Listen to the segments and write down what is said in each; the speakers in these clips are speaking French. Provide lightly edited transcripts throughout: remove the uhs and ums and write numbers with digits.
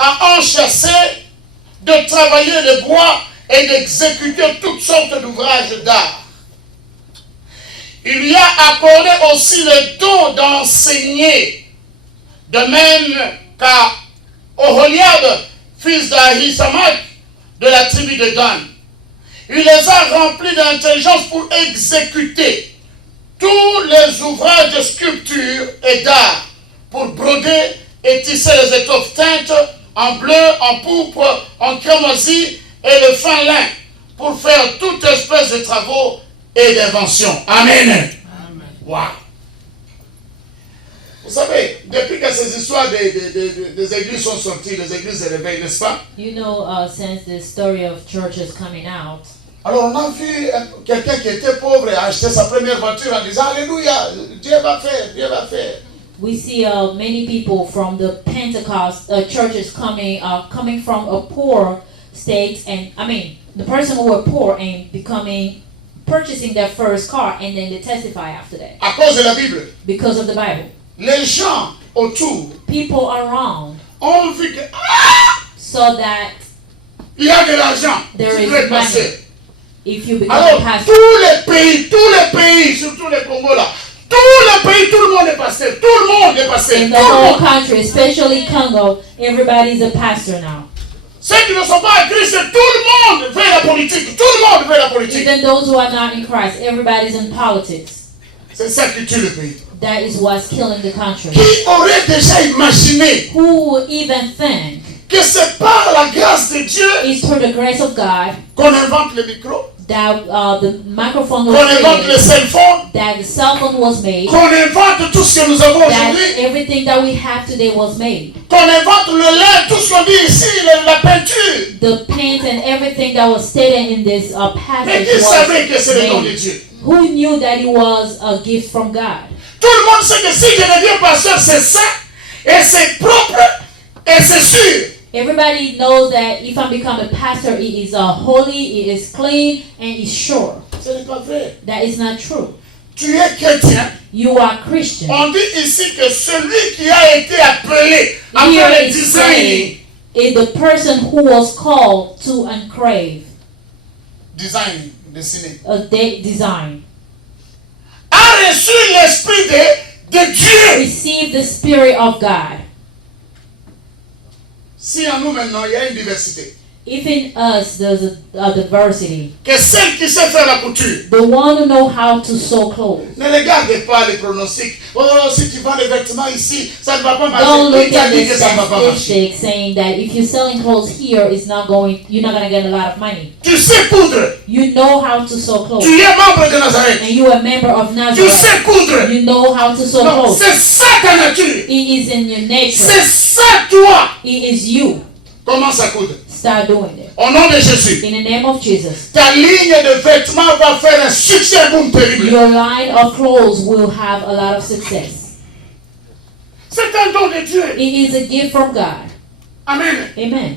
à enchasser, de travailler le bois et d'exécuter toutes sortes d'ouvrages d'art. Il lui a accordé aussi le don d'enseigner, de même qu'à Oholiab, fils d'Ahisamach, de la tribu de Dan. Il les a remplis d'intelligence pour exécuter tous les ouvrages de sculpture et d'art, pour broder et tisser les étoffes teintes en bleu, en pourpre, en cramoisi et le fin lin, pour faire toute espèce de travaux et d'inventions. Amen. Amen. Wow. Vous savez, depuis que ces histoires des églises sont sorties, les églises de réveil, n'est-ce pas? You know, since the story of churches coming out, alors on a vu quelqu'un qui était pauvre et a acheté sa première voiture en disant Alléluia, Dieu va faire, Dieu va faire. we see many people from the Pentecost churches coming from a poor state, and I mean the person who were poor and purchasing their first car, and then they testify after that. À cause de la Bible. Because of the Bible. Les gens autour, people around, ont vu que so that il y a de l'argent. There Tu is peux money. passer. If you become Alors a pastor, tous les pays, surtout les Congo là, tous les pays, tout le monde est pasteur, tout le monde est pasteur, in tout the le whole monde. country, especially Congo, everybody's a pastor now. Ceux qui ne sont pas en Christ, tout le monde fait la politique, tout le monde fait la politique. Even those who are not in Christ, everybody's in politics. C'est ça qui tue le pays. That is what's killing the country. Qui aurait déjà imaginé Who would even think que c'est par la grâce de Dieu it's through the grace of God qu'on invente le micro, that the microphone qu'on was invente le created, cell phone, that the cell phone was made, qu'on invente tout ce que nous avons that aujourd'hui, everything that we have today was made. qu'on invente le lait, tout ce qu'on dit ici, la peinture. The paint and everything that was stated in this Mais passage qui savait que c'est was le don de made. Dieu? Who knew that it was a gift from God? Tout le monde sait que si je deviens pasteur, c'est ça, et c'est propre, et c'est sûr. Everybody knows that if I become a pastor, it is holy, it is clean, and it's sure. Ce n'est pas vrai. That is not true. Tu es chrétien. You are Christian. On dit ici que celui qui a été appelé à Here faire le it's design, saying is the person who was called to engrave dessiner, a design, a reçu l'esprit de Dieu. receive the Spirit of God. Si en nous maintenant il y a une diversité, If in us there's a diversity, que celle qui sait faire la couture, the one who know how to sew clothes. ne regardez pas les pronostics. Oh, si tu vends des vêtements ici, ça ne va pas Don't marcher. look Qui t'a at dit the que ça ne va pas marcher? statistics saying that if you're selling clothes here, you're not gonna get a lot of money. Tu sais coudre. You know how to sew clothes, Tu es membre de Nazareth. and you're a member of Tu Nazareth. sais coudre. You know how to sew Non, clothes. c'est ça ta nature. It is in your nature. C'est ça toi. It is you. Commence à coudre. Start doing it. Au nom de Jésus. In the name of Jesus. Ta ligne de vêtements va faire un succès boom terrible. Your line of clothes will have a lot of success. C'est un don de Dieu. It is a gift from God. Amen. Amen.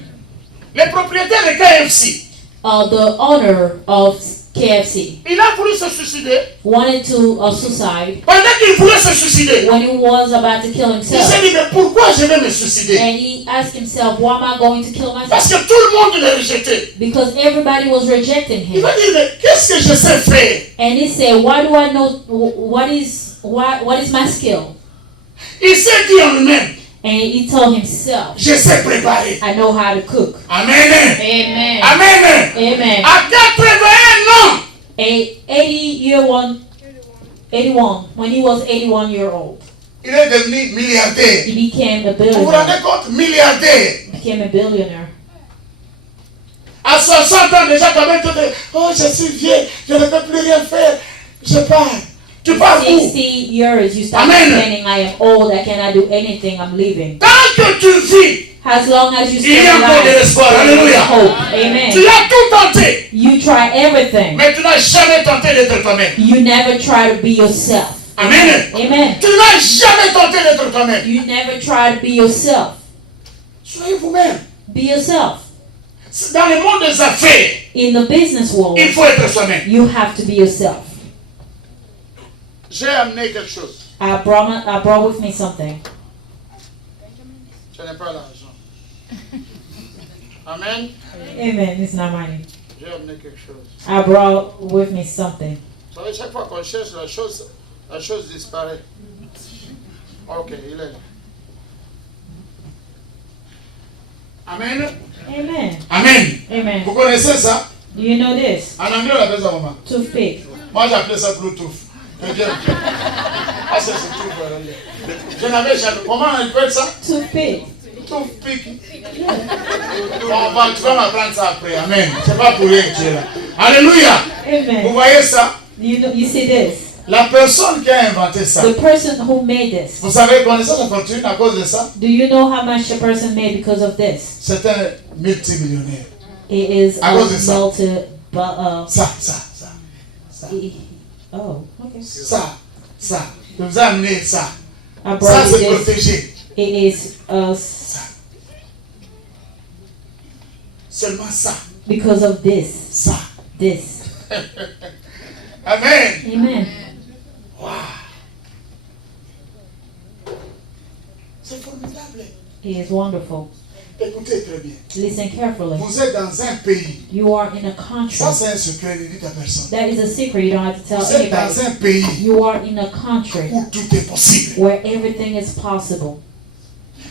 Les propriétaires de KFC, The owner of KFC il a voulu se suicider. wanted to suicide Pendant qu'il voulait se suicider, when he was about to kill il s'est himself. dit, mais pourquoi je vais me suicider? And he asked himself, why am I going to kill Parce myself? que tout le monde l'a rejeté. Because everybody was rejecting Il him. va dire, mais qu'est-ce que je sais faire? And he said, why do I know, what is my skill? Il s'est dit en lui-même, And he told himself, je sais préparer. I know how to cook. Amen. Amen. Amen. Amen. À 81 ans, When he was 81 years old, il est devenu milliardaire. he became a Vous vous billionaire. rendez compte? Milliardaire. Became a billionaire. À 60 ans déjà, quand même, tu dis, oh, je suis vieux, je ne peux plus rien faire. Je pars. Tu pars où? 60 years, you start Amen. complaining, I am old, I cannot do anything, I'm leaving. Tant que tu vis, As long as you il y stay a encore de alive, l'espoir. there is Alléluia. hope. Tu Amen. as tout tenté, You try everything. mais tu n'as jamais tenté d'être toi-même. You never try to be yourself. Amen. Amen. Tu n'as jamais tenté d'être toi-même. You never try to be yourself. Soyez vous-même. Be yourself. Dans le monde des affaires, In the business world, il faut être soi-même. you have to be yourself. J'ai amené quelque chose. I brought with me something. Je n'ai pas l'argent. Amen. Amen. It's not money. J'ai amené quelque chose. I brought with me something. Vous savez, chaque fois qu'on cherche la chose disparaît. Ok, il est là. Amen. Amen. Amen. Amen. Vous connaissez ça? Do you know this? En anglais, on appelle ça comment? Toothpick. Moi, j'appelais ça Bluetooth. Ah, c'est tout. Je n'avais jamais. Comment on appelle ça? Toothpick. Toothpick. Tu vas m'apprendre ça après. Amen. C'est pas pour rien que tu es là. Alléluia. Amen. Vous voyez ça? You see this? La personne qui a inventé ça. The person who made this. Vous savez, connaissez sa fortune à cause de ça? Do you know how much the person made because of this? C'est un multimillionnaire. It is À a cause de ça. Ça. Oh, okay. Ça. Je vous ai amené ça. I Ça, brought c'est you this. protégé. It is Ça. Seulement ça. because of this. Ça. This. Amen. Amen. Wow. C'est formidable. It is wonderful. Écoutez très bien. Listen carefully. Vous êtes dans un pays. You are in a country. Ça, c'est un secret, ne dites à personne. That is a secret. You don't have to tell Vous êtes dans anybody. un pays You are in a country où tout est possible. where everything is possible.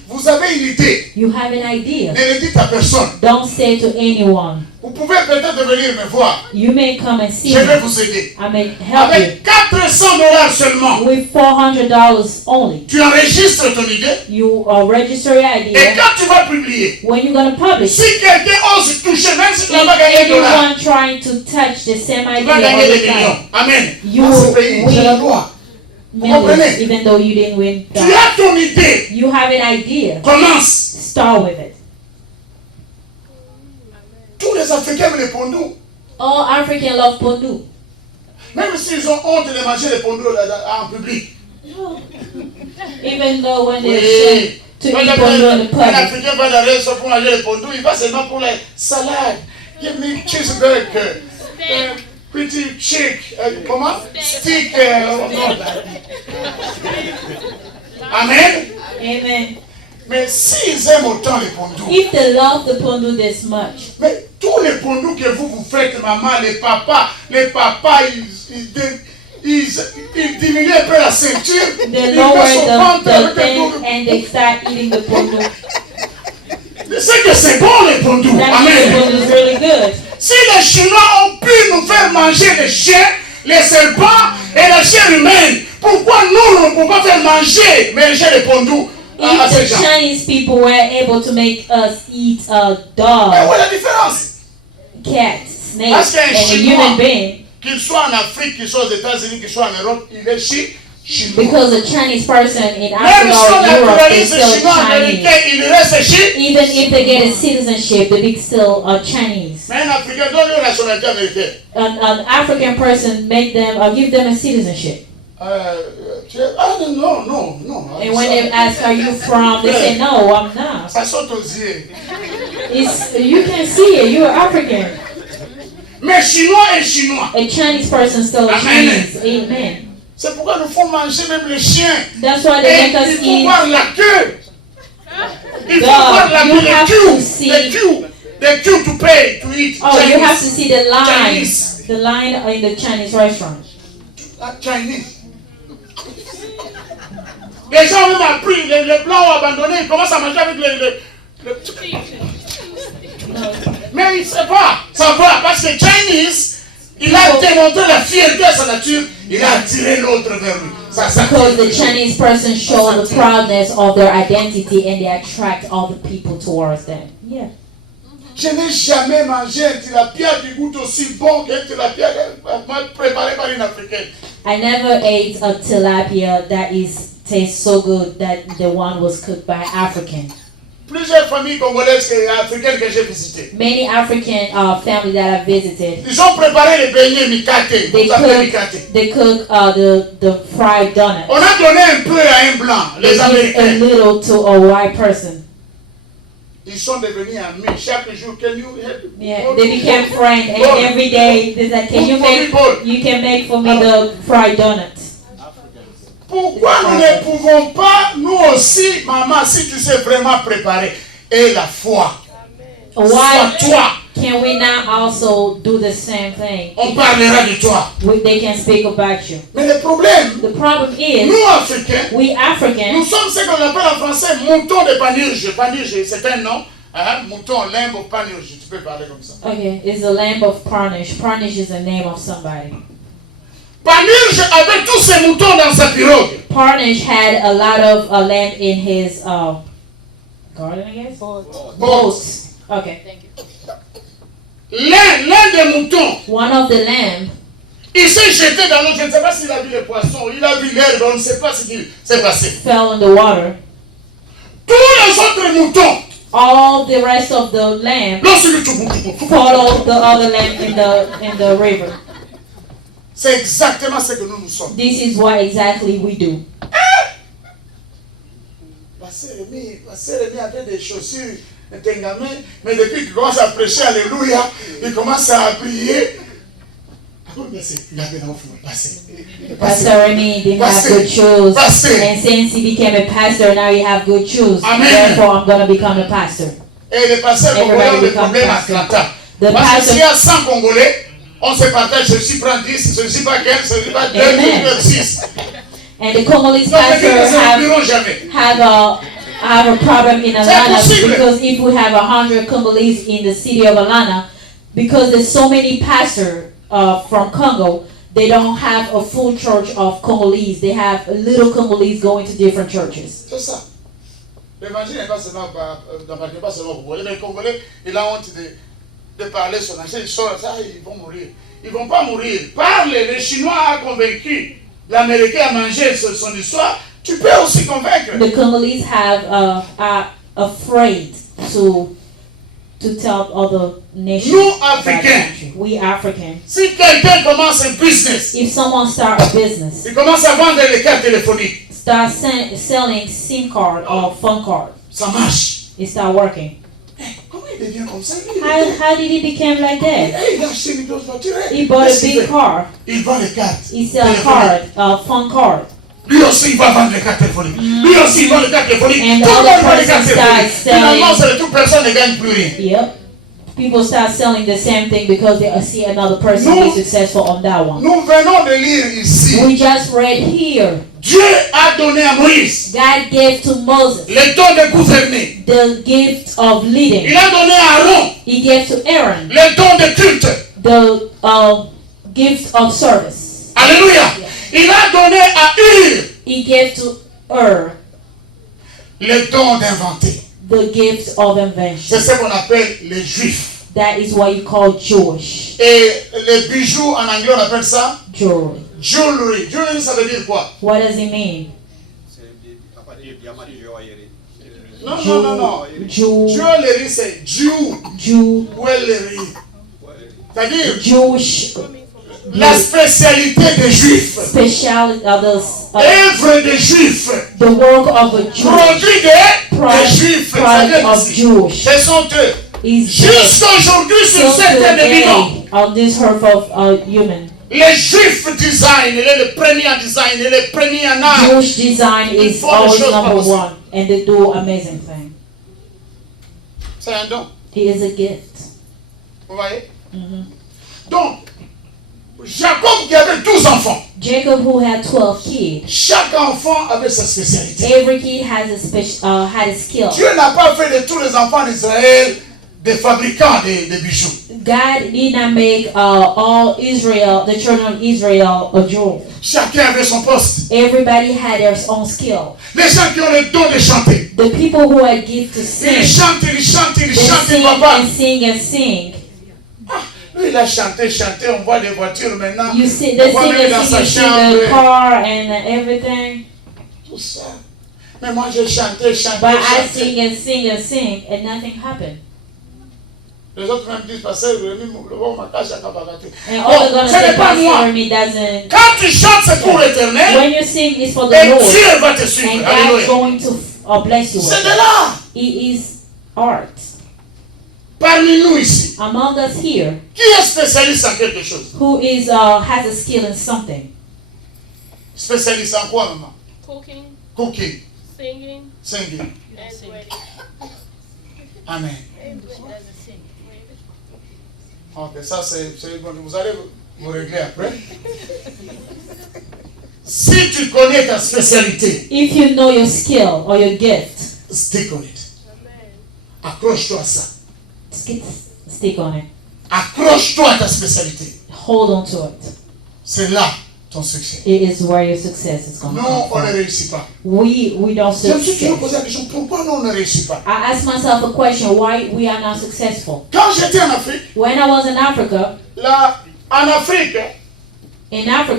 Vous avez une idée. You have an idea. Ne le dites à personne. Don't say to anyone. Vous pouvez peut-être venir me voir. You may come and see Je vais me. vous aider. I may help you. Avec $400 seulement, With $400 only. tu enregistres ton idée. You register your Et idea. quand tu vas publier, When you're going to publish, si quelqu'un ose toucher, même si tu n'as if pas gagné $1, anyone trying to touch the same tu vas idea gagner all des the time, millions. Amen. You Dans ce will pays, win c'est la loi. millions, comprenez? even though you didn't win. Tu as ton idée. You have an idea. Commence. Start with it. Tous les Africains aiment les pondous. All Africans love pondu. Même s'ils ont honte de manger les pondous en public. Even though when Oui. they're ashamed to Quand eat pondu in the un public. Africain va dans le restaurant pour manger les pondous, il va seulement pour les salades. Give me cheeseburger. Pretty chick. Comment? Stick. Amen. Amen. Mais s'ils aiment autant les pondous, If they love the pondu this much, mais tous les pondous que vous faites, maman, les papas, ils diminuent un peu la ceinture, they ils mettent lower son ventre the avec un thing peu. and they start eating the pondu. C'est que c'est bon les pondous. That means the Amen. pondu is really good. Si les Chinois ont pu nous faire manger les chiens, les serpents et la chair humaine, pourquoi nous ne pouvons pas faire manger les pondous à ces If the gens? Chinese people were able to make us eat a Mais dog, où est la différence? cat, snake, Parce qu'un and a Chinois, human being, qu'il soit en Afrique, qu'il soit aux États-Unis, qu'il soit en Europe, il est chinois. because a Chinese person in Même Africa si on or Europe is naturalise still chinois Chinese. américain, il reste chinois. Even if they get a citizenship, they be still Chinese. Mais un Africain donne une nationalité américaine. An African person make them give them a citizenship. Non. And when they ask, "Are you from?" they say, "No, I'm not." Ça saute aux yeux. You can see it. You're African. Mais chinois est chinois. A Chinese person still a Amen. Chinese. Amen. C'est pourquoi nous font manger même les chiens. That's why they Et make us il faut eat. voir la queue. Il faut God, voir la you queue, have to see- the queue to pay, to eat. Oh, you have to Chinese. see the line. Chinese. The line in the Chinese restaurant. Chinese. Les gens ont même appris, les blancs ont abandonné, ils commencent à manger avec Mais il ne sait pas, ça va, parce que Chinese, il a démontré la fierté à sa nature, il a attiré l'autre vers lui. Ça Because the s'attire. Chinese person show the proudness of their identity and they attract all the people towards them. Yeah. Je n'ai jamais mangé un tilapia qui goûte aussi bon qu'un tilapia préparé par une Africaine. I never ate a tilapia that tastes so good that the one was cooked by African. Plusieurs familles congolaises et africaines que j'ai visitées. Many African families that I visited, Ils ont préparé les beignets mikate. Vous appelez mikate. they cook the fried donut. On a donné un peu à un blanc, They les give a Américains. little to a white person. Ils sont devenus amis. Chaque jour, can you help? Yeah, they became friends, and every day they said, "Can you make for me the fried donut?" Pourquoi nous ne pouvons pas, nous aussi, maman, si tu sais vraiment préparer, et la foi. Why Sois toi. can we not also do the same thing? On parlera de toi. They can speak about you. Mais le problème, The problem is, nous Africains, we nous Africans, sommes ce qu'on appelle en français mouton de Panurge. Panurge, c'est un nom. Hein? Mouton, lamb of Panurge. Tu peux parler comme ça. okay, it's the lamb of Parnish. Parnish is the name of somebody. Panurge avait tous ses moutons dans sa pirogue. Parnish had a lot of lamb in his garden, I guess? Boats. Okay. L'un des moutons, One of the lamb, il s'est jeté dans l'eau. Je ne sais pas s'il a vu les poissons, il a vu l'herbe, on ne sait pas ce qui s'est passé. fell in the water. Tous les autres moutons, All the rest of the lamb lorsqu'il followed the other lamb in the river. c'est exactement ce que nous sommes. This is what exactly we do. Pasteur Rémi avait des chaussures, un gamin, mais depuis qu'il commence à prêcher, alléluia, il commence à prier. Pastor Remy didn't have good shoes, and since he became a pastor, now you have good shoes. Amen. Therefore, I'm going to become a pastor. Et les pasteurs congolais ont des problèmes à Atlanta. Parce que s'il y a 100 Congolais, on se partage, celui-ci prend 10, celui-ci pas 15, celui-ci pas 2, celui-ci 6. And the Congolese Donc les pastors gens ne jamais. have a problem in Atlanta because if we have 100 Congolese in the city of Atlanta, because there's so many pastors from Congo, they don't have a full church of Congolese. They have little Congolese going to different churches. C'est ça. L'évangile n'est pas seulement au Congolais, mais les Congolais, ils ont honte de parler son ancien, ils sont ça, ils vont mourir. Ils ne vont pas mourir. Parle, les Chinois ont convaincu l'Américain à manger son histoire. Tu peux aussi convaincre. The Congolese are afraid to tell other nations. Nous, about Africains, the country. We Africans. si quelqu'un commence un business, If someone start a business, il commence à vendre les cartes téléphoniques, start selling SIM card or phone card, ça marche. it start working. Comment il devient comme ça? How did he become like that? Il a acheté une grosse voiture. He bought a big car. Il vend les cartes. He sell a card, phone card. Lui aussi, il va vendre les cartes téléphoniques. Lui aussi, il vend les cartes téléphoniques. And Tout le other monde vend les cartes person téléphoniques. starts Finalement, selling. c'est le tout, personne ne gagne plus rien. Yep. People start selling the same thing because they see another person No. be successful on that one. Nous venons de lire ici. We just read here. Dieu a donné à Moïse God gave to Moses le don de gouverner. the gift of Il leading. a donné à Aaron He gave to Aaron le don de culte. the gift of service. Alléluia. Il a donné à Hur He gave to le don d'inventer. the gift of invention. C'est ce qu'on appelle les juifs. That is what you call Jewish Et les bijoux, en anglais, on appelle ça jewelry. jewelry. Jewelry, ça veut dire quoi? What does it mean? Non. Jewelry, c'est jewelry. C'est-à-dire Jewish la spécialité des juifs. special Œuvre des juifs. the work of a Jew. Produit des juifs. Product of Jewish Ce sont eux. is Jusqu'aujourd'hui, sur still cette terre de vivant, today on this earth of human. les juifs design, il est le premier en design, il est le premier en art. Jewish design is font des always choses pas number possibles. one, and they do amazing things. C'est un don. It is a gift. Vous voyez? Mhm. Donc, Jacob qui avait 12 enfants, Jacob, who had 12 kids, chaque enfant avait sa spécialité. every kid has had a skill. Dieu n'a pas fait de tous les enfants d'Israël des fabricants de bijoux. God did not make all Israel, the children of Israel, a Jew. Chacun avait son poste. Everybody had their own skill. Les gens qui ont le don de chanter, The people who had gift to ils sing, chantent, ils chantent, ils they chantent, ils sing ne voient pas. and sing and sing. Lui, il a chanté, on voit des voitures maintenant. You see, On they voit sing même dans and sa sing, you see chambre. the car and everything. Tout ça. Mais moi, j'ai chanté, But I chanté. sing and sing and sing, and nothing happened. Les autres même disent, parce que le bon matage à Kabarate. And all they're Bon, gonna ce say, n'est pas moi. Pastor, me doesn't. Quand tu chantes, c'est pour l'éternel. When you sing, it's for the Et Lord, Dieu va te and suivre. God's Alléluia. going to bless you with C'est de it. là. It is art. Parmi nous ici, Among us here, qui est spécialiste en quelque chose? who is has a skill in something. Spécialiste en quoi, maman? Cooking, Cooking, singing, singing. and writing. Amen. Ok, ça c'est bon. Vous allez vous régler après. Si tu connais ta spécialité, If you know your skill or your gift, stick on it. Accroche-toi à ça. stick on it. Accroche-toi à ta spécialité. Hold on to it. C'est là ton succès. It is where your success is going to Non, come on ne from. réussit pas. We don't Je me suis toujours succeed. posé la question, pourquoi nous on ne réussit pas? I ask myself a question, why we are not successful. Quand j'étais en Afrique, When I was in Africa, en Afrique,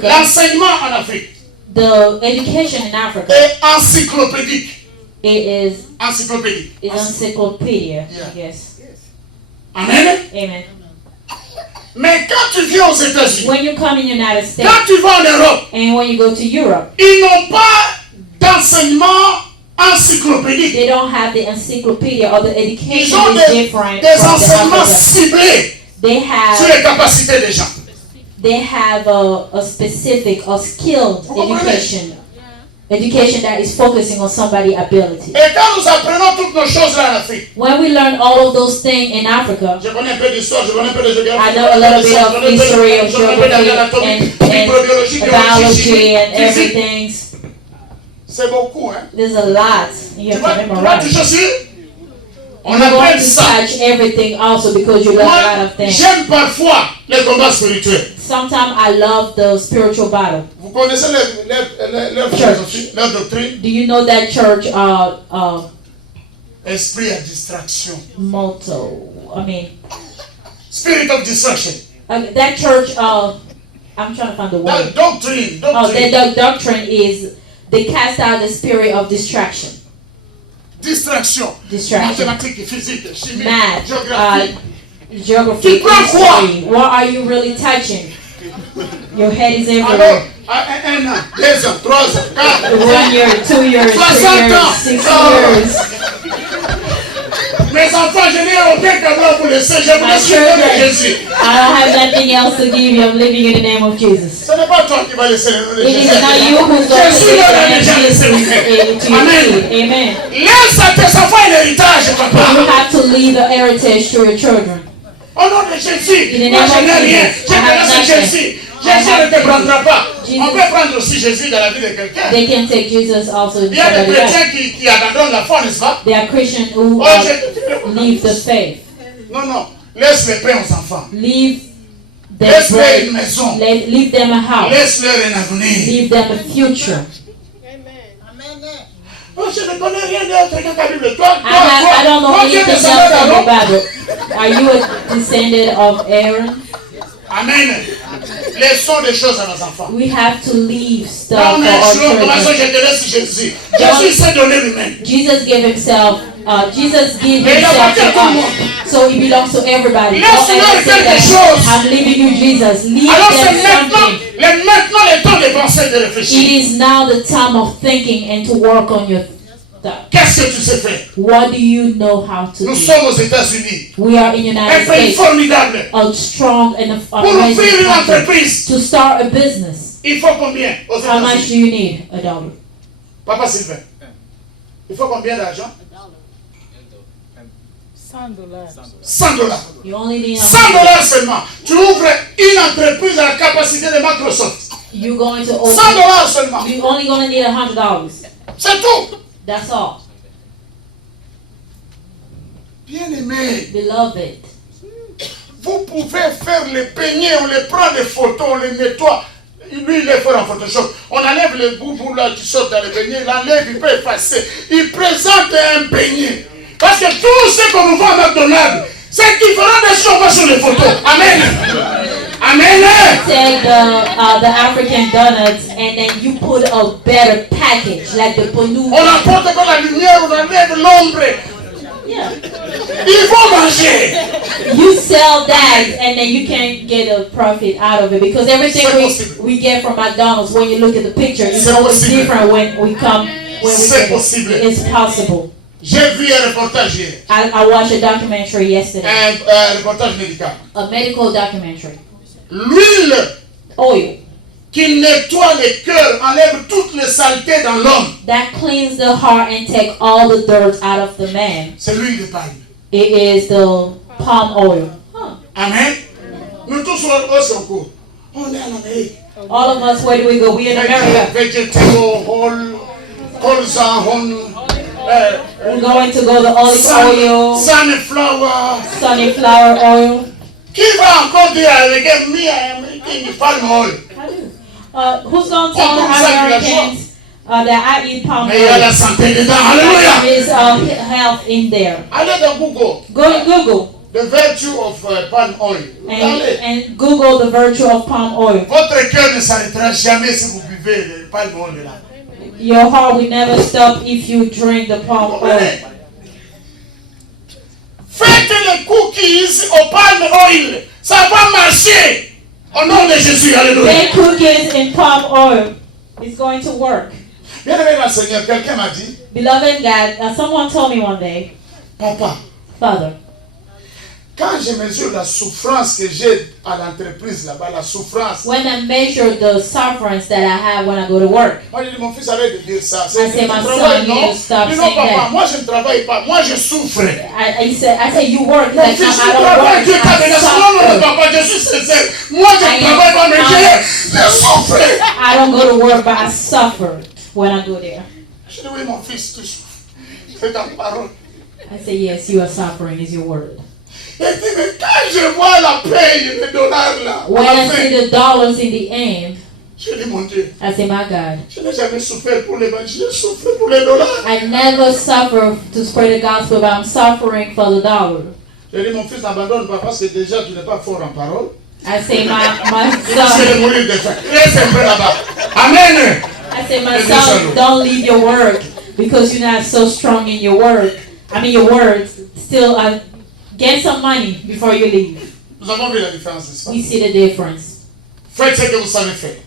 l'enseignement en Afrique the education in Africa, est encyclopédique. it is Encyclopédique. encyclopedia, Yeah. I guess. Amen. Amen. Mais quand tu viens aux États-Unis, When you come in the United States quand tu vas en Europe, and when you go to Europe, ils n'ont pas d'enseignement encyclopédique. they don't have the encyclopedia or the Ils education ont is different des from the enseignements Africa. ciblés They sur have les capacités des gens. a specific or skilled Vous comprenez? education that is focusing on somebody's ability. Et quand nous apprenons toutes nos choses là en Afrique, When we learn all of those things in Africa, je connais un peu d'histoire, je connais un peu de géographie, I know a little bit of history, of je connais un peu d'anatomie, geography, microbiologie, and biologie, biology chimie, and physique. everything. C'est beaucoup, hein. There's a lot you Tu have vas to toucher memorize. aussi? On You're going appelle to ça. touch everything also because you learn a lot Moi, of things. j'aime parfois les combats spirituels. Sometimes I love the spiritual battle. Vous connaissez leur philosophie, leur doctrine? Do you know that church Esprit à distraction. motto? I mean, Spirit of distraction. that church. I'm trying to find the word. That doctrine. Oh, the doctrine is they cast out the spirit of distraction. Distraction. Distraction. Mathématiques, physique, chimie, Math, géographie. geography, Tu prends quoi? history. What are you really touching? Your head is Alors, everywhere. un an, 2 ans, 3 ans, 4 1 ans. year, 2 years, 3 60 years, ans. 6 Oh. years. Mes enfants, je n'ai aucun cadeau pour laisser. Je vous My laisse le nom de children, Jésus. I don't have nothing else to give you. I'm living in the name of Jesus. Ce n'est pas toi qui vas laisser le nom de It is Jésus. not you who's going to Jésus give leur the a name déjà of laissé. Jesus to your Amen. seed. Amen. Laisse à tes enfants un héritage, You papa. have to leave the heritage to your children. Au nom de Jésus, In the moi name je of n'ai rien. Jesus, Je I te have laisse nothing. Jésus. I Jésus have ne te prendra pas. Jesus. On peut prendre aussi Jésus dans la vie de quelqu'un. They can take Jesus also in Il y a des somebody else. chrétiens qui abandonnent la foi, n'est-ce pas? There are Christians who Oh, je- leave the faith. Non, non. Laisse les paix aux enfants. Leave their Laisse-leur bread. une maison. Leave them a house. Laisse-leur un avenir. Leave them a future. Oh, je ne connais rien d'autre que ta Bible. Toi, I don't know toi, tu es anything else descendant in the d'Aaron. Bible. Are you a descendant of Aaron? Amen. Laissons des choses à nos enfants. We have to leave stuff Quand on for est our échelon, comment ça children. je te laisse Jésus? Jésus s'est donné lui-même. Jesus gave himself. Jesus gave Mais il himself appartient à to tout le monde. us, so it belongs to everybody. Laisse-leur Don't ever say quelque that, chose. I'm leaving you, Jesus. Leave Alors c'est them maintenant, something. maintenant le temps de penser et de It réfléchir. is now the time of thinking and to work on your stuff. Qu'est-ce que tu sais faire? What do you know how to Nous do? sommes aux États-Unis. We are in the Un United pays States, formidable. a strong and Pour ouvrir amazing une country. entreprise, To start a business, il faut combien aux how much États-Unis? do you need? $1. Papa Sylvain. Il faut combien d'argent? $100. You only need $100 seulement. Tu ouvres une entreprise à la capacité de Microsoft. You're going to open. $100 seulement. You're only going to need $100. C'est tout. That's all. Bien-aimé, Beloved, vous pouvez faire les beignets, on les prend des photos, on les nettoie. Lui, il les fait en Photoshop. On enlève les boubous là qui sortent dans les beignets, il enlève, il peut effacer. Il présente un beignet. Parce que tout ce qu'on nous vend à McDonald's, c'est différent de ce qu'on voit sur les photos. Amen. Amen. take the African donuts and then you put a better package, like the Ponu. On apporte comme la lumière, on enlève l'ombre. Yeah. Il faut manger. You sell that and then you can get a profit out of it because everything C'est possible. we get from McDonald's, when you look at the picture, it's C'est always possible. different when we come. C'est get it. possible. It's possible. J'ai vu un reportage hier, I watched a documentary yesterday, un reportage médical. a medical documentary. L'huile Oil qui nettoie les cœurs, enlève toutes les saletés dans l'homme. that cleans the heart and take all the dirt out of the man. C'est l'huile de palme. It is the palm oil. Huh. Amen. Nous tous au secours. On est en Amérique. All of us, where do we go? We in America. Vegetable oil, colza oil, We're going to go to olive oil, sunflower oil. Qui va encore dire avec un palm oil? Who's going to tell the Americans that I eat palm Mais il y a la oil? santé dedans. Alléluia. There is health in there. Allez dans Google. Go to Google The virtue of palm oil. Allez. and Google the virtue of palm oil. Votre cœur ne s'arrêtera jamais si vous buvez le palm oil là. Your heart will never stop if you drink the palm oil. Faites les cookies au palm oil. Ça va marcher. Au nom de Jésus. Alléluia. Make cookies in palm oil. It's going to work. Bien aimé dans le Seigneur, quelqu'un m'a dit, Beloved God, someone told me one day, papa, Father, quand je mesure la souffrance que j'ai à l'entreprise là-bas, la souffrance, when I measure the sufferance that I have when I go to work, moi je dis, mon fils, arrête de dire ça. I say, my son, travail, you non? need to stop Dis, non, saying papa, that. moi je ne travaille pas, moi je souffre. I say, you work. Mon Like, fils, I tu don't travailles, work. Dieu t'a I béni. Non, non, suffer. papa, je suis sincère. Moi je I ne am travaille pas, mais honest. je souffre. I don't go to work, but I suffer when I go there. Je dis, oui, mon fils, tu souffres. C'est ta parole. I say, yes, you are suffering, is your word. Il dit, mais quand je vois la paye, les dollars là, When à la I fin, see the dollars in the end, je dis, mon Dieu, I say, my God, je n'ai jamais souffert pour l'évangile, j'ai souffert pour les dollars. I never suffer to spread the gospel, but I'm suffering for the dollar. Je dis, mon fils, n'abandonne pas parce que déjà tu n'es pas fort en parole. I say, my Tu vas son, mourir de faim. Laisse un peu là-bas. Amen. I say, my son, don't leave your work because you're not so strong in your work. I mean, your words. Still, get some money before you leave. Nous avons vu la différence, n'est-ce pas? We see the difference. Faites ce que vous savez faire.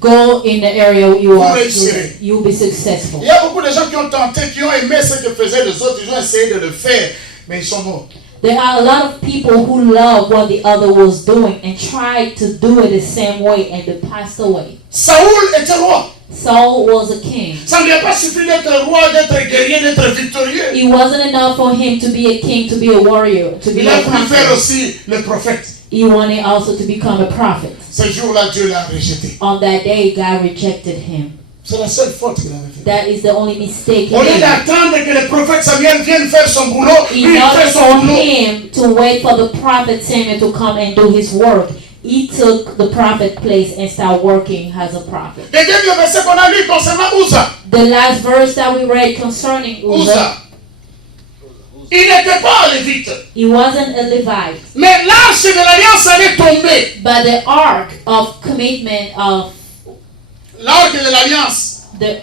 Go in the area you Vous are réussirez. good. You'll be successful. Il y a beaucoup de gens qui ont tenté, qui ont aimé ce que faisaient les autres, ils ont essayé de le faire, mais ils sont morts. There are a lot of people who love what the other was doing and tried to do it the same way and they passed away. Saoul était roi. Saul was a king. Ça ne lui a pas suffi d'être roi, d'être guerrier, d'être victorieux. It wasn't enough for him to be a king, to be a warrior, to be Il a a voulu faire conqueror. aussi le prophète. He wanted also to become a prophet. Ce jour-là, Dieu l'a rejeté. On that day, God rejected him. C'est la seule faute qu'il avait faite. That is the only mistake he Au lieu made. d'attendre que le prophète Samuel vienne faire son boulot, lui In il order fait son for boulot. him to wait for the prophet Samuel to come and do his work, he took the prophet place and started working as a prophet. Le dernier verset qu'on a lu concernant Uza. The last verse that we read concerning Uzzah, Uza. Il n'était pas un lévite. he wasn't a Levite, Mais l'arche de l'alliance allait tomber. but the ark of commitment of L'arche de l'alliance. the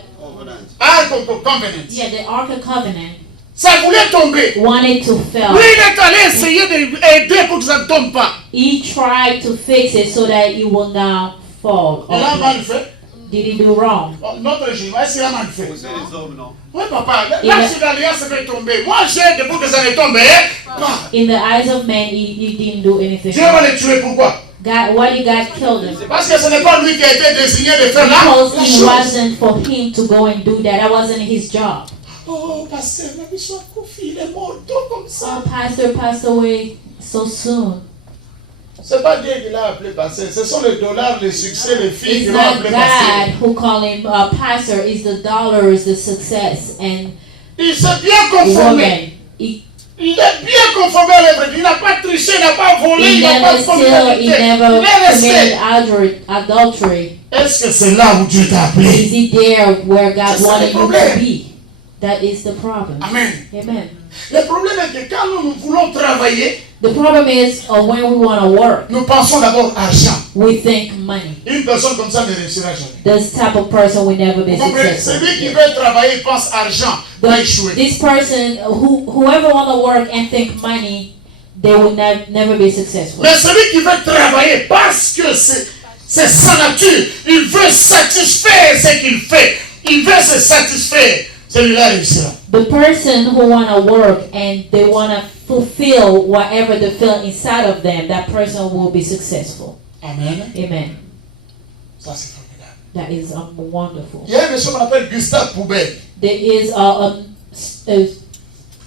Ark of the covenant. the ark of covenant Ça voulait tomber. wanted to fail. Lui, il est allé essayer d'aider pour que ça ne tombe pas. He tried to fix it so that it will not fall. Il a mal fait. Did he do wrong? Notre Jésus, est-ce qu'il a mal fait? C'est les hommes, non? Oui, papa. L'arche de l'alliance va tomber. Moi, j'ai pour que ça ne tombe pas. In the eyes of men, he didn't do anything Dieu va wrong. le tuer. Pourquoi? God, why did God kill them? Parce que ce n'est pas lui qui a été désigné de faire Because la it chose. wasn't for him to go and do that. That wasn't his job. Oh, pasteur, la mission a confié, il est mort tôt comme ça. Our pastor passed away so soon. C'est pas Dieu qui l'a appelé pasteur. Ce sont les dollars, les succès, les filles It's qui l'ont not appelé God pasteur. who call him pastor. It's the dollars, the success, and Il s'est bien conformé. woman. Il est bien conformé à l'œuvre. Il n'a pas triché, il n'a pas volé, He il n'a pas never commis steal. He l'adultère. never Il est committed resté. adultery. Est-ce que c'est là où Dieu t'a appelé? Is he there where God C'est ça wanted le you to problème. be? That is the problem. Amen. Amen. Le problème est que quand nous voulons travailler, The problem is when we want to work, nous pensons d'abord argent. we think money. Une personne comme ça ne réussira jamais. This type of person will never be Vous comprenez? successful. Celui qui veut travailler, il pense argent, va échouer. This person, whoever want to work and think money, they will never be successful. Mais celui qui veut travailler parce que c'est sa nature, il veut satisfaire ce qu'il fait, il veut se satisfaire, celui-là réussira. The person who want to work and they want to fulfill whatever they feel inside of them, that person will be successful. Amen. Amen. Ça c'est formidable. That is wonderful. Il y a un monsieur qu'on appelle Gustave Poubelle. There is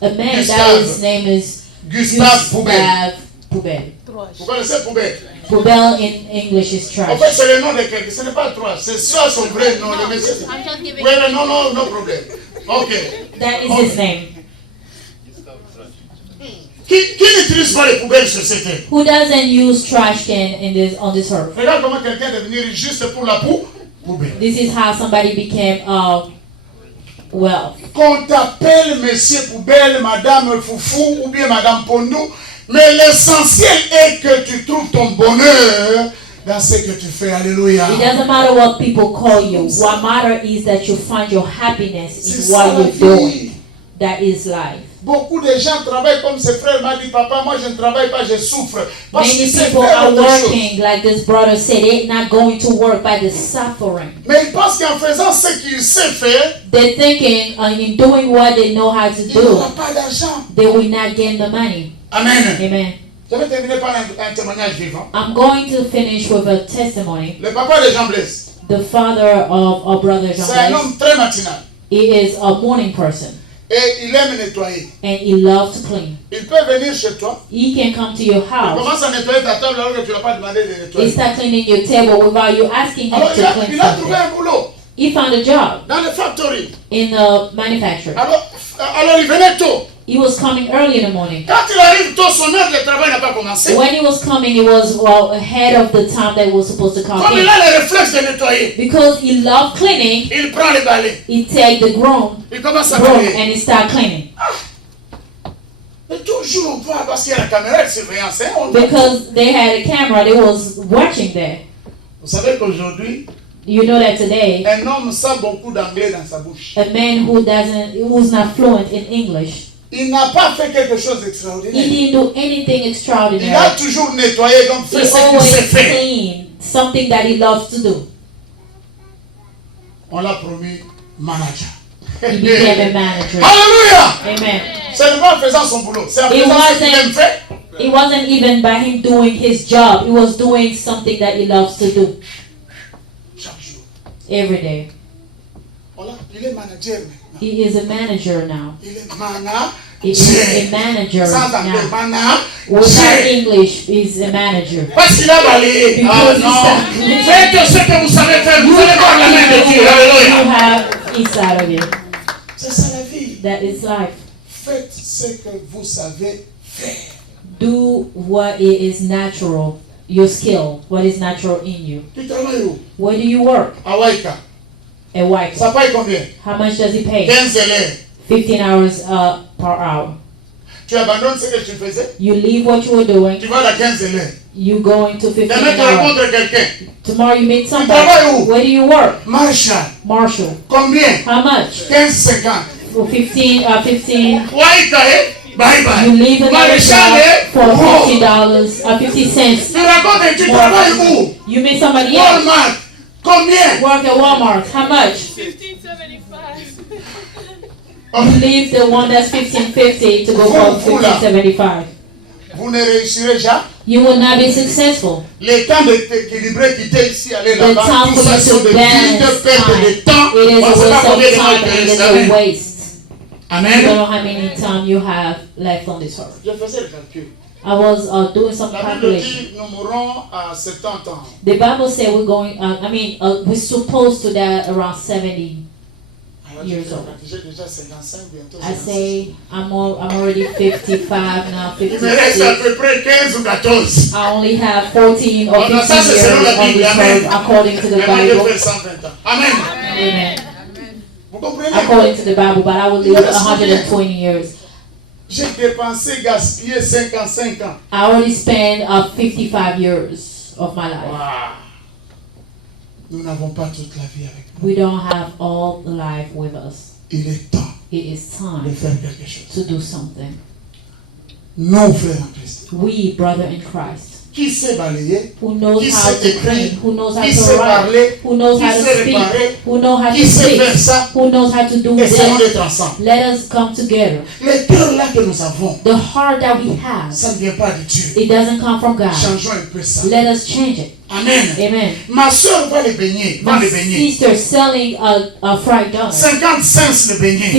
a man Gustave. that his name is Gustave Poubelle. Poubelle. Vous connaissez Poubelle? Poubelle in English is En trash. fait, c'est le nom de quelqu'un. Ce n'est pas trois. C'est ça son vrai nom. Le monsieur. I'm just giving Oui, mais non, non, no problème. Ok. That is his name. Qui n'utilise pas les poubelles sur cette terre? Who doesn't use trash can on this earth? Regarde comment quelqu'un est devenu riche juste pour la poubelle. This is how somebody became wealth. Qu'on t'appelle monsieur poubelle, madame foufou ou bien madame pondou, mais l'essentiel est que tu trouves ton bonheur dans ce que tu fais. Alléluia. It doesn't matter what people call you. What matters is that you find your happiness C'est in ça what la you're vie. doing. That is life. Beaucoup de gens travaillent comme ses frères m'ont dit, papa, moi je ne travaille pas, je souffre. Parce Many qu'ils savent people faire are autre chose. working, like this brother said, they're not going to work by the suffering. Mais ils pensent qu'en faisant ce qu'ils savent faire, They're thinking in doing what they know how to il do, n'aura pas d'argent. they will not gain the money. Amen. Amen. Je vais terminer par un témoignage vivant. I'm going to finish with a testimony. Le papa de Jean Blaise, The father of our brother Jean c'est un Blaise, homme très matinal. he is a morning person Et il aime nettoyer. and he loves to clean. Il peut venir chez toi. He can come to your Il house. commence à nettoyer ta table alors que tu ne l'as pas demandé de He nettoyer. start cleaning your table without you asking him Alors to clean il a trouvé something. un boulot He found a job dans le factory. in the manufacturer. Alors il venait tôt. He was coming early in the morning. Quand il arrive tôt, son heure de travail n'a pas commencé. When he was coming, it was ahead of the time that he was supposed to come Comme il in. a le réflexe de nettoyer, Because he loved cleaning, il prend le balai. he take the broom Il commence à and balayer. he start cleaning. Et toujours on voit, parce qu'il y a la caméra de surveillance. Hein, on voit. Because they had a camera, they was watching there. Vous savez qu'aujourd'hui, You know that today, un homme sait beaucoup d'anglais dans sa bouche. a man who's not fluent in English, Il n'a pas fait quelque chose he d'extraordinaire. didn't do anything Il a extraordinary. toujours nettoyé, donc He fait ce qu'il always sait faire. cleaned something that he loves to do. On l'a promis manager. He became a manager. Alléluia! Amen. Ce n'est pas en faisant son boulot, c'est en It faisant ce qu'il wasn't- aime faire. It wasn't even by him doing his job. It was doing something that he loves to do Chaque jour. every day. Voilà, il est manager maintenant. He is a manager now. Il est manager. He is a manager Sans anglais, now. manager. Without English, he's a manager. Parce qu'il a balayé. Ah Because non. he's- Faites ce que vous savez faire. Vous allez voir la main de Dieu. You Alléluia. have inside of you. C'est ça la vie. That is life. Faites ce que vous savez faire. Do what it is natural, your skill, what is natural in you. Tu travailles où? Where do you work? À Waika. At White. Ça paye combien? How much does he pay? 15 élèves. 15 hours per hour. Tu abandonnes ce que tu faisais. You leave what you were doing, Tu vas à 15 élèves. you go into 15 Demain, tu hours. rencontres quelqu'un. Tomorrow you meet travailles somebody. où? Where do you work? Marshall. Marshall. Combien? How much? 15,50. For 15, 15. Waika, eh? Bye bye. You leave another Maréchal, job eh? for Oh. $50, 50 cents. Tu rencontres, tu travailles où? You meet somebody else. Walmart. Combien? Work at Walmart. How much? 1575. You leave the one that's 15.50 to go for 15.75. Vous ne réussirez jamais. You will not be successful. Le temps de t'équilibrer, quitter ici, aller The là-bas, time tout for ça you sont to des vides balance pertes de time. temps. It is On a ne sait pas waste combien de of temps time il te and reste. it is a Amen. waste. You don't Amen. know how many time you have left on this earth. Je faisais le calcul. I was doing some La Bible calculation. dit nous mourrons à 70 ans. The Bible said we're going. We're supposed to die around 70. Alors, Years old. j'ai déjà 55, bientôt I 56. say I'm already 55 now, Il me reste à 56. peu près 15 ou 14. I only have 14 or Oh, non, ça, 15 c'est selon years la on Bible. this Amen. earth according to the J'aimerais Bible. faire 120 ans. Amen. Amen. Vous comprenez? According to the Bible, but I will live 120 years. J'ai dépensé, gaspillé 55 ans. I already spent 55 years of my life. Wow. Nous n'avons pas toute la vie avec nous. We don't have all life with us. Il est temps It is de time faire quelque chose. to do something. Nous, frères en Christ, We, brother in Christ, qui sait balayer, who knows qui how sait to écrire, clean, who knows how qui to sait parler, write, who knows qui how to sait speak, réparer, who knows how qui to sait faire fix, ça. who knows how to do Essayons that. d'être ensemble. Let us come together. Le cœur là que nous avons, The heart that we have, ça ne vient pas de Dieu. it doesn't come from God. Changeons un peu ça. Let us change it. Amen. Amen. Ma soeur va les baigner. Va My les baigner. sister selling a fried donut, 50 cents le beignet.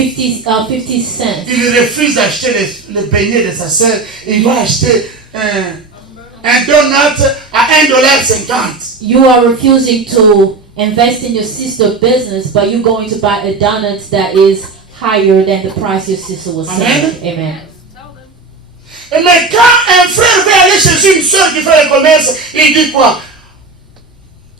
50 cents. Il refuse d'acheter les beignets de sa soeur. Il va acheter un donut à $1.50. You are refusing to invest in your sister's business, but you're going to buy a donut that is higher than the price your sister was selling. Amen. Mais quand un frère veut aller chez une soeur qui fait le commerce, il dit quoi?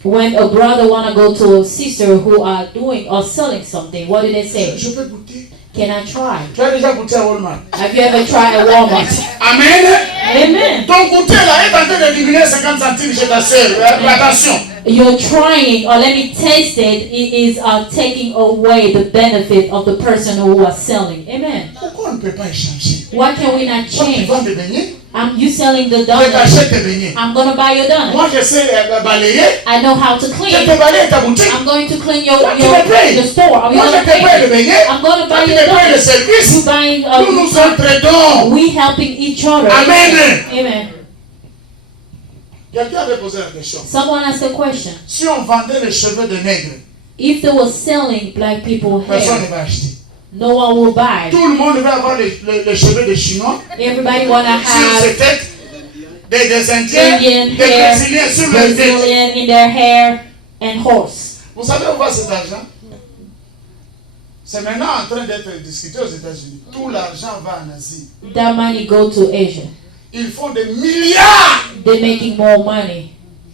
When a brother want to go to a sister who are doing or selling something, what do they say? Je peux goûter. Can I try? Tu as déjà goûté à Walmart? Have you ever tried at Walmart? Amen. Amen. Ton goûter là est en train de diminuer 50 centimes chez ta soeur. Attention. You're trying, or let me taste it. It is taking away the benefit of the person who was selling. Amen. Pourquoi on ne peut pas échanger? Why can we not Toi, tu change? vends des beignets, You selling the je donut. t'achète tes beignets. I'm gonna buy your donut. Moi, je sais balayer. I know how to Je clean. te balaye ta boutique. I'm going to clean Toi, tu me payes. your store. Are you Moi, je gonna te paye pay le me? beignet. I'm gonna Toi, buy tu your me payes le donut. service. You buying Nous nous entraidons. we helping each other. Amen. Amen. Quelqu'un avait posé la question. Someone asked a question. Si on vendait les cheveux de nègres, If they were selling black people personne ne hair, va acheter. no one will buy. Tout le monde va avoir les cheveux des Chinois Everybody wanna sur ses have têtes, des Indiens, Indian des hair, Brésiliens sur leurs têtes. Brazilian in their hair, and horse. Vous savez où va cet argent? C'est maintenant en train d'être discuté aux États-Unis. Tout l'argent va en Asie. That money go to Asia. Ils font des milliards. They're making more money.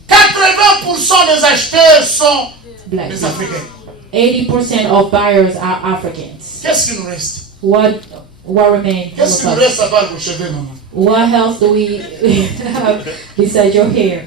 80% des acheteurs sont Black des people. Africains. 80% of buyers are Africans. Qu'est-ce qui nous reste? What remains? Qu'est-ce qui nous reste à part vos cheveux, maman? What else do we have besides your hair?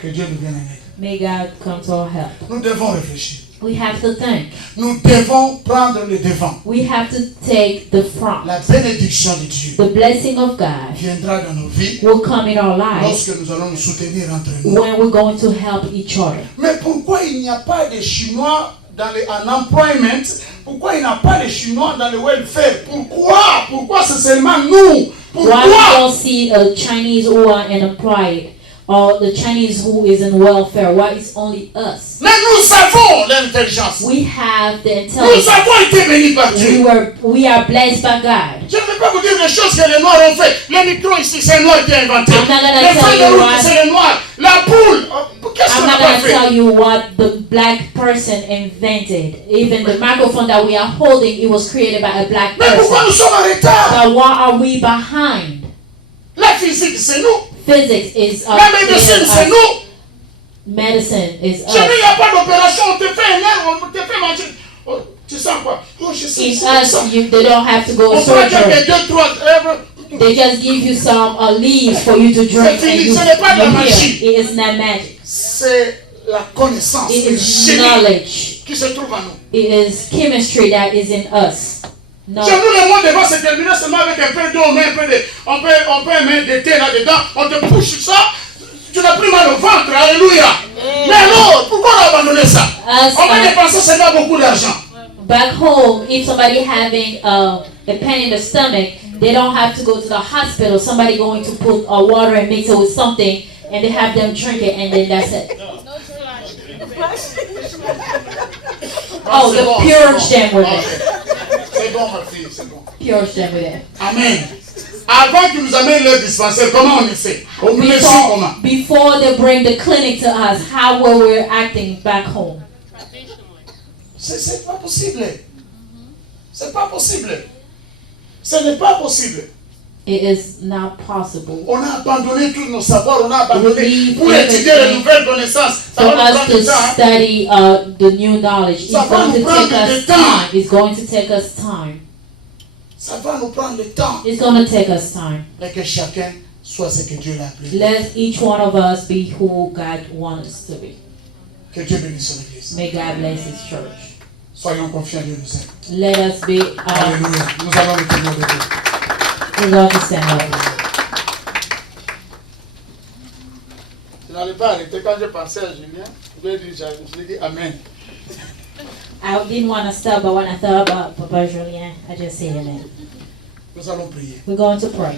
Que Dieu nous vienne en aide. May God come to our help. Nous devons réfléchir. We have to think. Nous devons prendre le devant. We have to take the front. La bénédiction de Dieu The blessing of God viendra dans nos vies will come in our lives lorsque nous allons nous soutenir entre nous. when we're going to help each other. Mais pourquoi il n'y a pas de Chinois en employment? Pourquoi il n'y a pas de Chinois dans le welfare? Pourquoi? Pourquoi c'est seulement nous? Why we Pourquoi? don't see a Chinese who are unemployed or the Chinese who is in welfare? Why it's only us? Mais nous avons l'intelligence. We have the Nous intelligence. avons été bénis par Dieu. We are blessed by God. Je ne vais pas vous dire les choses que les Noirs ont fait. Le micro ici, c'est un Noir qui a inventé. I'm not gonna Les tell feuilles de you route, what- c'est les Noirs. La poule, qu'est-ce I'm qu'on not n'a pas going to fait? tell you what the black person invented. Even the microphone that we are holding, it was created by a black Mais pourquoi person. nous sommes en retard? But why are we behind? La physique, c'est nous. Physics is La médecine, c'est us. nous. Medicine is Chez nous, il n'y us. a pas d'opération. On te fait un nerf, on te fait manger. Oh, tu sens quoi? Oh, je sais, In c'est us, ça. they don't have to go On to prend quelques surgery. 2-3 herbes. They just give you some leaves for you to drink, C'est and fini, you, ce n'est pas de la you heal. magie. It is not magic. C'est la connaissance, It le is génie knowledge. qui se trouve en nous. It is chemistry that is in us. No. Chez nous, le monde va se terminer seulement avec un peu d'eau, mais un peu de, on peut mettre des thés là-dedans, on te pousse ça, tu n'as plus mal au ventre, alléluia. Mais non, pourquoi on a abandonné ça? Us, On va dépenser seulement beaucoup d'argent. back home, if somebody having a pain in the stomach, they don't have to go to the hospital. Somebody going to put water and mix it with something, and they have them drink it, and then that's it. Oh, C'est the bon, purge c'est them bon. with Ok. it. C'est bon, ma fille, c'est bon. Purge them with it. Amen. Avant qu'ils nous amènent leur dispensaire, comment on essaie? On nous met sur comment? Before they bring the clinic to us, how were we acting back home? C'est pas possible. C'est pas possible. Ce n'est pas possible. It is not possible. On a abandonné tous nos savoirs, on a abandonné We pour leave étudier les everything nouvelles connaissances. Ça For va nous us prendre to du temps. Hein? study the new knowledge, it's Ça va going nous to prendre take du us temps. time. It's going to take us time. Ça va nous prendre le temps. It's going to take us time. Mais que chacun soit ce que Dieu l'a appelé. Let each one of us be who God wants us to be. Que Dieu bénisse son Église. May God bless His church. Soyons confiants, Dieu nous aime. Let us be. Alléluia. Nous allons nous tenir debout. We're going to stand up. n'allais pas arrêter. Quand j'ai pensé à Julien, je lui ai dit Amen. I didn't want to stop, but when I thought about Papa Julien, I just said amen. Nous allons prier. We're going to pray.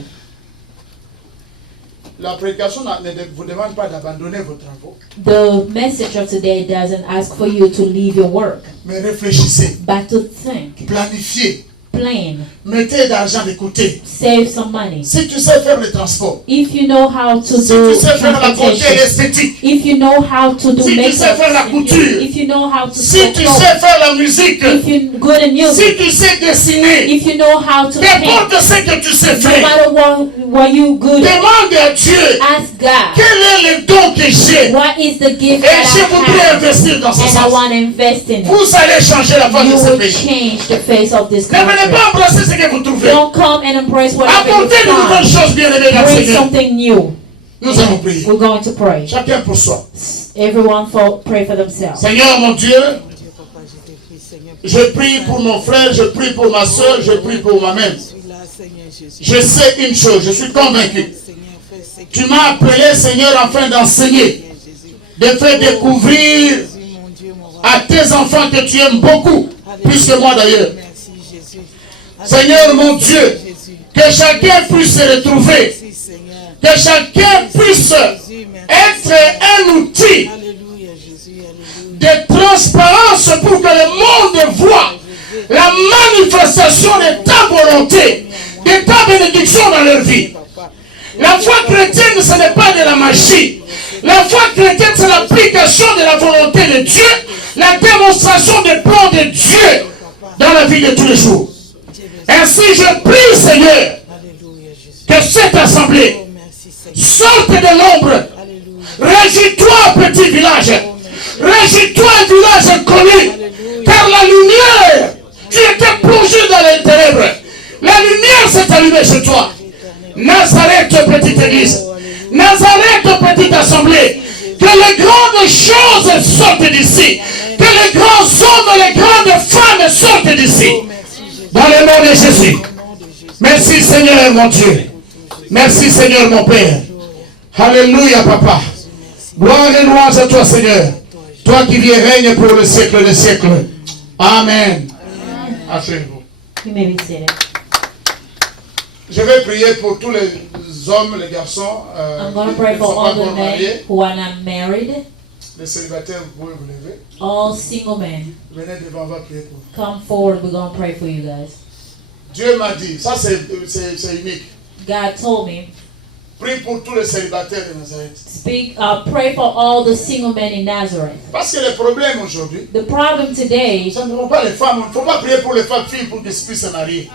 La prédication ne vous demande pas d'abandonner vos travaux. The message of today doesn't ask for you to leave your work, Mais réfléchissez, but to think, planifiez, plan, mettez d'argent de côté. save some money. Si tu sais faire le transport, If you know how to si do tu sais faire la beauté et transportation, l'esthétique, if you know how to do si tu sais makeup, faire la couture, if you know how to si sew tu clothes, sais faire la musique, if you're good at si music, tu sais dessiner, if you know how to paint, qu'importe ce que tu sais no faire, matter what you good at, demande à Dieu ask God, quel est le don que j'ai what is the gift et that je I voudrais have, investir dans ce and I sens. want to invest in it. Vous allez changer la face de You ce will pays. change the face of this Ne venez country. pas embrasser ce que vous trouvez. Don't come and embrace whatever you Apportez de nouvelles find. choses, bien-aimés dans le Bring Seigneur. something new. Nous allons prier. We're going to pray. Chacun pour soi. Everyone pray for themselves. Seigneur mon Dieu, je prie pour mon frère, je prie pour ma soeur, je prie pour moi-même. Je sais une chose, je suis convaincu. Tu m'as appelé, Seigneur, afin d'enseigner, de faire découvrir à tes enfants que tu aimes beaucoup, plus que moi d'ailleurs. Seigneur mon Dieu, que chacun puisse se retrouver, que chacun puisse être un outil de transparence pour que le monde voit la manifestation de ta volonté, de ta bénédiction dans leur vie. La foi chrétienne, ce n'est pas de la magie. La foi chrétienne, c'est l'application de la volonté de Dieu, la démonstration des plans de Dieu dans la vie de tous les jours. Ainsi, je prie, Seigneur, que cette assemblée sorte de l'ombre. Régis-toi, petit village. Régis-toi, village connu. Car la lumière, tu étais plongé dans les ténèbres. La lumière s'est allumée chez toi. Nazareth, petite église. Nazareth, petite assemblée. Que les grandes choses sortent d'ici. Que les grands hommes et les grandes femmes sortent d'ici. Dans le nom de Jésus. Merci Seigneur mon Dieu. Merci Seigneur mon Père. Alléluia Papa. Gloire et louange à toi Seigneur. Toi qui viens règne pour le siècle des siècles. Amen. Asseyez-vous. You may be seated. Je vais prier pour tous les hommes, les garçons I'm going to qui pray ne for sont pas all the encore men mariés. who are not married, Les célibataires, vous pouvez vous lever. all single men. Venez devant, on va prier pour vous. Come forward, we're going to pray for you guys. Dieu m'a dit, ça c'est unique. God told me, Prie pour tous les célibataires de Nazareth. pray for all the single men in Nazareth. Parce que le problème aujourd'hui, The problem today ce ne sont pas les femmes. Il ne faut pas prier pour les femmes filles pour qu'elles puissent se marier.